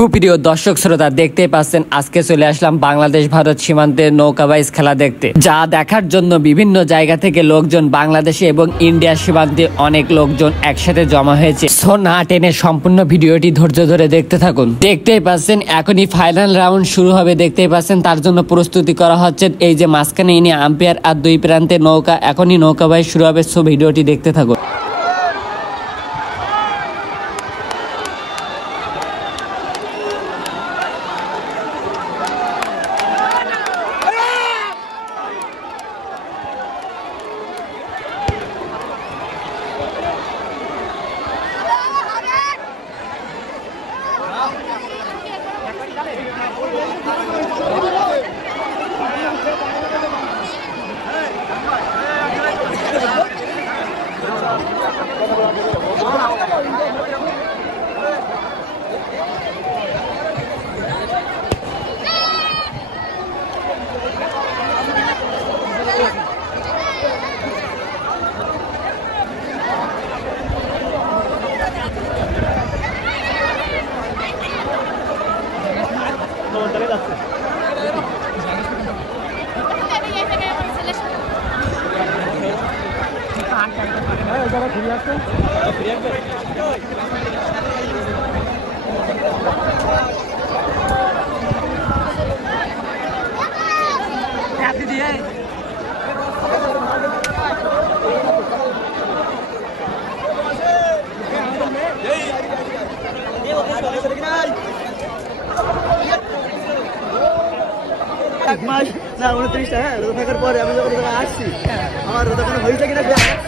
সুপ্রিয় দর্শক শ্রোতা, দেখতে পাচ্ছেন আজকে চলে আসলাম বাংলাদেশ ভারত সীমান্তের নৌকাবাইজ খেলা দেখতে। যা দেখার জন্য বিভিন্ন জায়গা থেকে লোকজন বাংলাদেশে এবং ইন্ডিয়া সীমান্তে অনেক লোকজন একসাথে জমা হয়েছে। সো না টেনে সম্পূর্ণ ভিডিওটি ধৈর্য ধরে দেখতে থাকুন। দেখতেই পাচ্ছেন এখনই ফাইনাল রাউন্ড শুরু হবে। দেখতেই পাচ্ছেন তার জন্য প্রস্তুতি করা হচ্ছে। এই যে মাঝখানে ইনি আম্পায়ার আর দুই প্রান্তে নৌকা, এখনই নৌকাবাইজ শুরু হবে। সো ভিডিওটি দেখতে থাকুন। না 29টা হ্যাঁ রোজা থাকার পরে আমি যখন রোজা আসছি আমার রোজা কোনো হয়েছে কিনা আমার